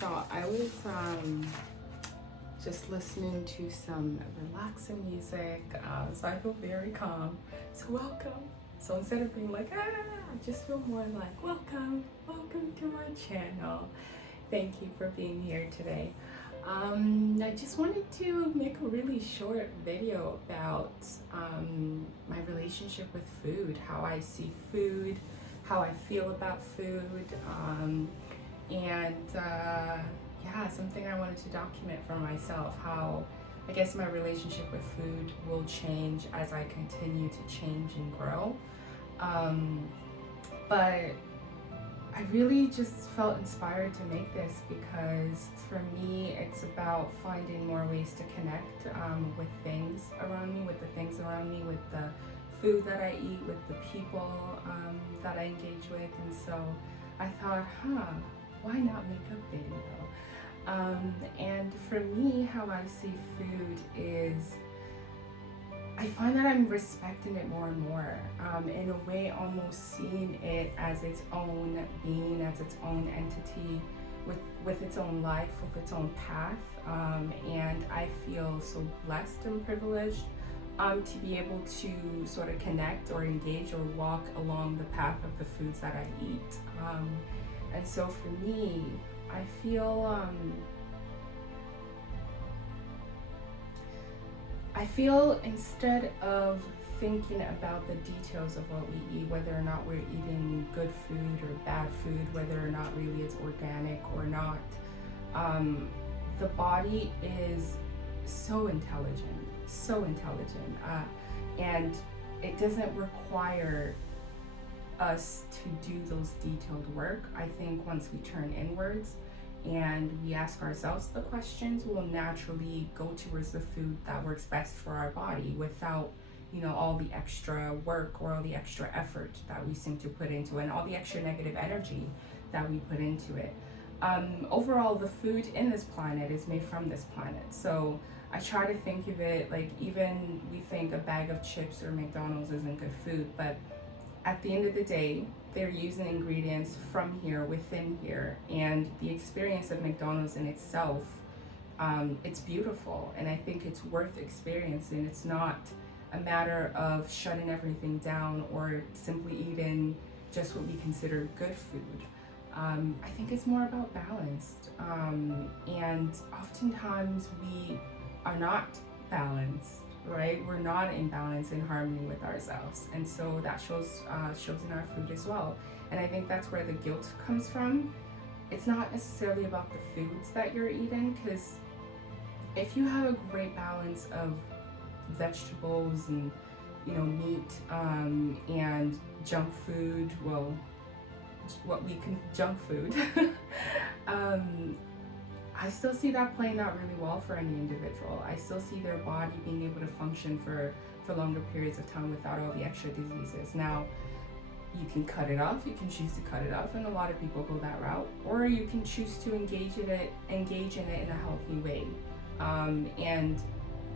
So I was just listening to some relaxing music, so I feel very calm. So welcome. So instead of being like, I just feel more like, welcome to my channel. Thank you for being here today. I just wanted to make a really short video about my relationship with food, how I see food, how I feel about food, yeah, something I wanted to document for myself, how I guess my relationship with food will change as I continue to change and grow. But I really just felt inspired to make this because for me, it's about finding more ways to connect with things around me, with the things around me, with the food that I eat, with the people that I engage with. And so I thought, why not make a video? And for me, how I see food is I find that I'm respecting it more and more, in a way almost seeing it as its own being, as its own entity, with its own life, with its own path. And I feel so blessed and privileged to be able to sort of connect or engage or walk along the path of the foods that I eat. And so for me, I feel instead of thinking about the details of what we eat, whether or not we're eating good food or bad food, whether or not really it's organic or not, the body is so intelligent, and it doesn't require us to do those detailed work. I think once we turn inwards and we ask ourselves the questions, we'll naturally go towards the food that works best for our body without, all the extra work or all the extra effort that we seem to put into it and all the extra negative energy that we put into it. Overall, the food in this planet is made from this planet. So I try to think of it like, even we think a bag of chips or McDonald's isn't good food, but at the end of the day, they're using ingredients from here, within here, and the experience of McDonald's in itself, it's beautiful, and I think it's worth experiencing. It's not a matter of shutting everything down or simply eating just what we consider good food. I think it's more about balanced, and oftentimes we are not balanced, right? We're not in balance, in harmony with ourselves, and so that shows in our food as well. And I think that's where the guilt comes from. It's not necessarily about the foods that you're eating, because if you have a great balance of vegetables and meat and junk food, junk food, I still see that playing out really well for any individual. I still see their body being able to function for longer periods of time without all the extra diseases. Now, you can cut it off, you can choose to cut it off, and a lot of people go that route, or you can choose to engage in it in a healthy way, and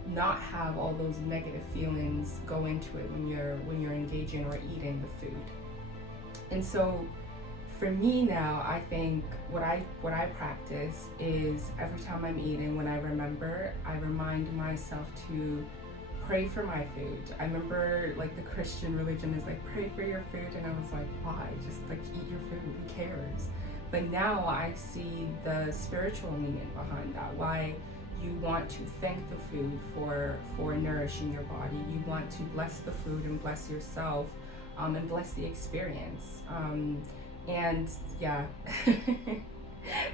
not have all those negative feelings go into it when you're engaging or eating the food. And so for me now, I think what I practice is every time I'm eating, when I remind myself to pray for my food. I remember like the Christian religion is like, pray for your food, and I was like, why? Just like eat your food, who cares? But now I see the spiritual meaning behind that, why you want to thank the food for nourishing your body. You want to bless the food and bless yourself, and bless the experience. And yeah,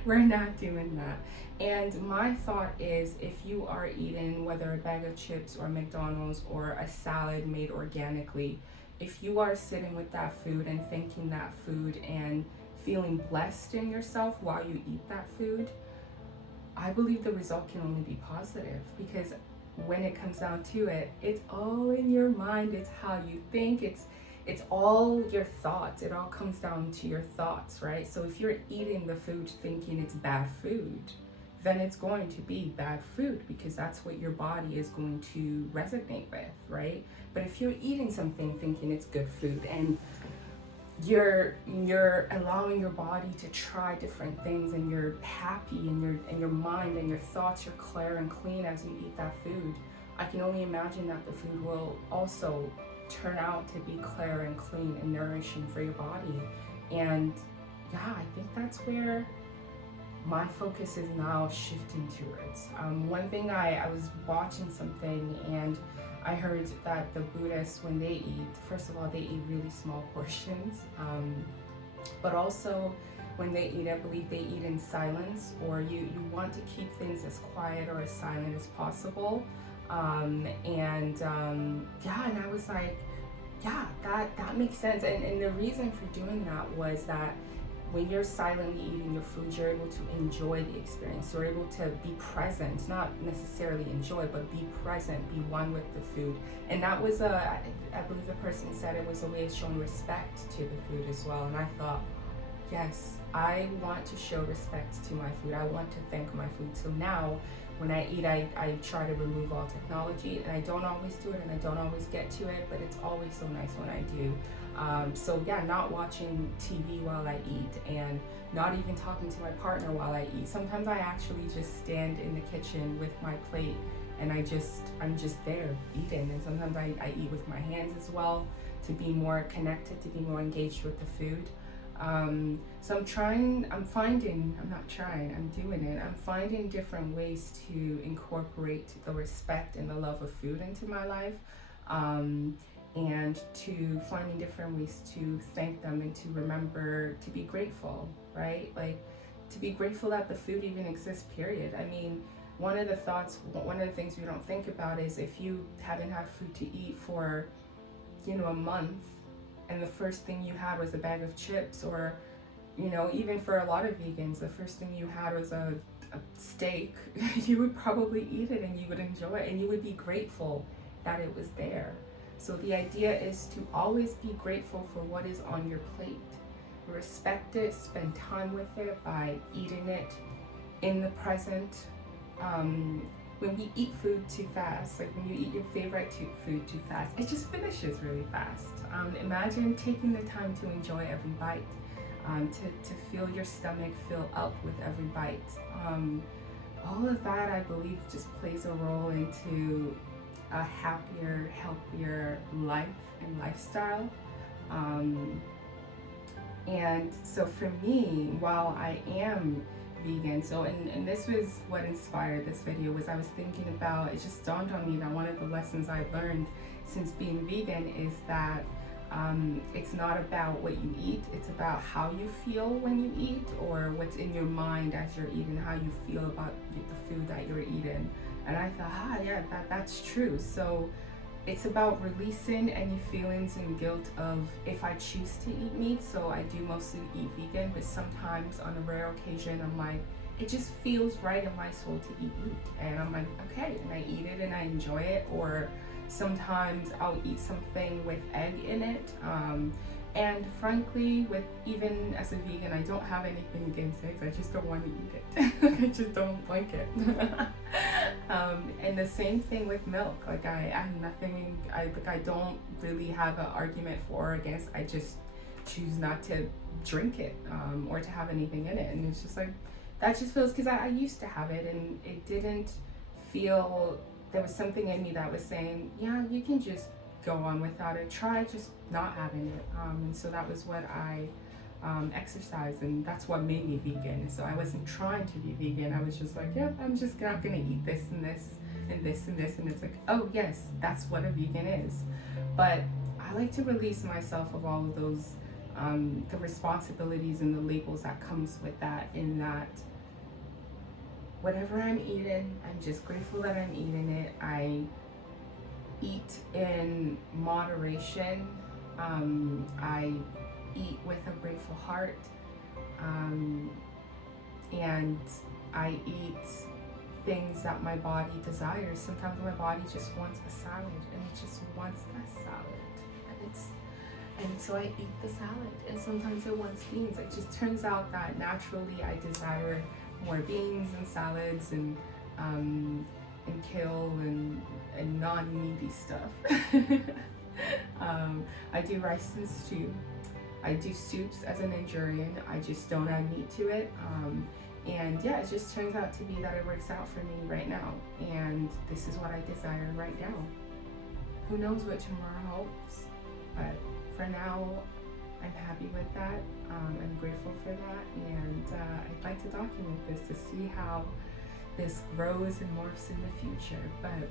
we're not doing that. And my thought is, if you are eating whether a bag of chips or McDonald's or a salad made organically, if you are sitting with that food and thanking that food and feeling blessed in yourself while you eat that food, I believe the result can only be positive, because when it comes down to it, it's all in your mind. It's how you think. It's all your thoughts. It all comes down to your thoughts, right? So if you're eating the food thinking it's bad food, then it's going to be bad food, because that's what your body is going to resonate with, right? But if you're eating something thinking it's good food and you're allowing your body to try different things, and you're happy, and your mind and your thoughts are clear and clean as you eat that food. I can only imagine that the food will also turn out to be clear and clean and nourishing for your body. And yeah, I think that's where my focus is now shifting towards. One thing, I was watching something, and I heard that the Buddhists, when they eat, first of all, they eat really small portions, but also when they eat, I believe they eat in silence, or you want to keep things as quiet or as silent as possible. Yeah, and I was like, yeah, that makes sense. And the reason for doing that was that when you're silently eating your food, you're able to enjoy the experience. You're able to be present, not necessarily enjoy, but be present, be one with the food. And that was I believe the person said it was a way of showing respect to the food as well. And I thought, yes, I want to show respect to my food. I want to thank my food. So now, when I eat, I try to remove all technology, and I don't always do it, and I don't always get to it, but it's always so nice when I do. So yeah, not watching TV while I eat, and not even talking to my partner while I eat. Sometimes I actually just stand in the kitchen with my plate, and I'm just there eating. And sometimes I eat with my hands as well, to be more connected, to be more engaged with the food. So I'm doing it. I'm finding different ways to incorporate the respect and the love of food into my life, and to finding different ways to thank them and to remember to be grateful, right? Like, to be grateful that the food even exists, period. I mean, one of the things we don't think about is if you haven't had food to eat for, a month, and the first thing you had was a bag of chips, or, even for a lot of vegans, the first thing you had was a steak, you would probably eat it and you would enjoy it and you would be grateful that it was there. So the idea is to always be grateful for what is on your plate. Respect it, spend time with it by eating it in the present. When we eat food too fast, like when you eat your favorite food too fast, it just finishes really fast. Imagine taking the time to enjoy every bite, to feel your stomach fill up with every bite. All of that, I believe, just plays a role into a happier, healthier life and lifestyle. And so for me, while I am vegan, and this was what inspired this video, was I was thinking about, it just dawned on me that one of the lessons I've learned since being vegan is that it's not about what you eat, it's about how you feel when you eat, or what's in your mind as you're eating, how you feel about the food that you're eating. And I thought, yeah, that's true. So it's about releasing any feelings and guilt of if I choose to eat meat. So I do mostly eat vegan, but sometimes on a rare occasion, I'm like, it just feels right in my soul to eat meat. And I'm like, okay, and I eat it and I enjoy it. Or sometimes I'll eat something with egg in it. And frankly, even as a vegan, I don't have anything against eggs. I just don't want to eat it. I just don't like it. And the same thing with milk. Like I have nothing. I don't really have an argument for or against. I just choose not to drink it, or to have anything in it. And it's just like, that just feels, because I used to have it, and it didn't feel. There was something in me that was saying, yeah, you can just go on without it. Try just not having it. And so that was what I exercised, and that's what made me vegan. So I wasn't trying to be vegan. I was just like, yep, I'm just not gonna eat this and this and this and this. And it's like, oh yes, that's what a vegan is. But I like to release myself of all of those, the responsibilities and the labels that comes with that, in that whatever I'm eating, I'm just grateful that I'm eating it. I eat in moderation. I eat with a grateful heart. And I eat things that my body desires. Sometimes my body just wants a salad, and it just wants that salad. And so I eat the salad, and sometimes it wants beans. It just turns out that naturally I desire more beans and salads and kale and non-meaty stuff. I do rice and stew. I do soups as a Nigerian. I just don't add meat to it. And yeah, it just turns out to be that it works out for me right now. And this is what I desire right now. Who knows what tomorrow holds? But for now, I'm happy with that. I'm grateful for that. And I'd like to document this to see how this grows and morphs in the future. But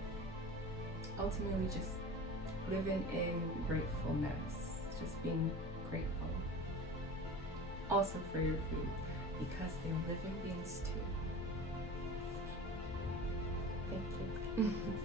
ultimately, just living in gratefulness, just being grateful. Also for your food, because they're living beings too. Thank you.